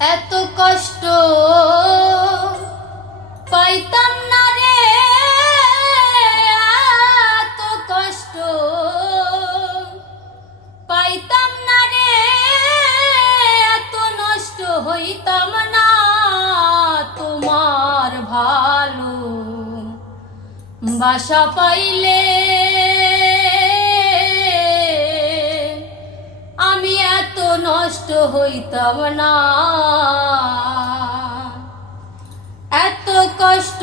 এত কষ্ট পাইতাম না রে, এত কষ্ট পাইতাম না রে, এত নষ্ট হইতাম না তোমার ভালো বাসা পাইলে। আমি এত নষ্ট হইতাম না, এত কষ্ট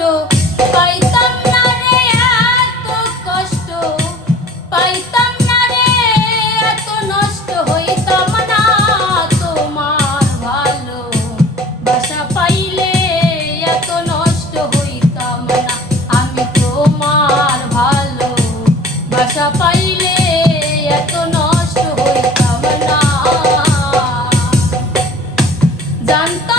পাইতাম না রে, এত কষ্ট পাইতাম না রে, এত নষ্ট হইতাম না তোমার ভালো বাসা পাইলে। এত নষ্ট হইতাম না আমি তোমার ভালো বাসা পাইলে, এত নষ্ট হইতাম না। জানতাম